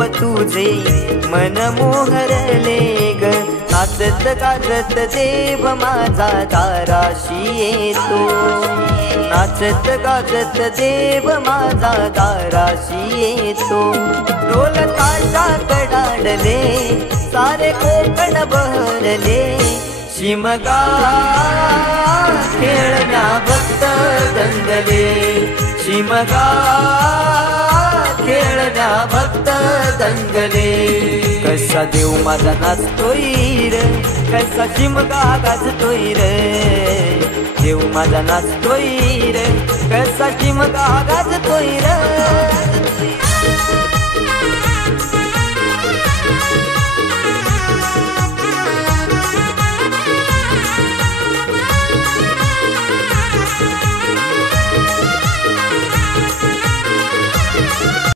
रूप तुझे मन मोहरले ग। नाचत गाजत देव माझा दाराशी येतो, नाचत गाजत देव माझा दाराशी येतो। ढोल ताशा कडाडले सारे कोकण बहरले, शिमगा खेळण्या भक्त दंगले, शिमगा खेळण्या भक्त दंगले। कसा देव माझा नाचतोय रे, कसा शिमगा गाजतोय रे, देव माझा नाचतोय रे, कसा शिमगा गाजतोय रे।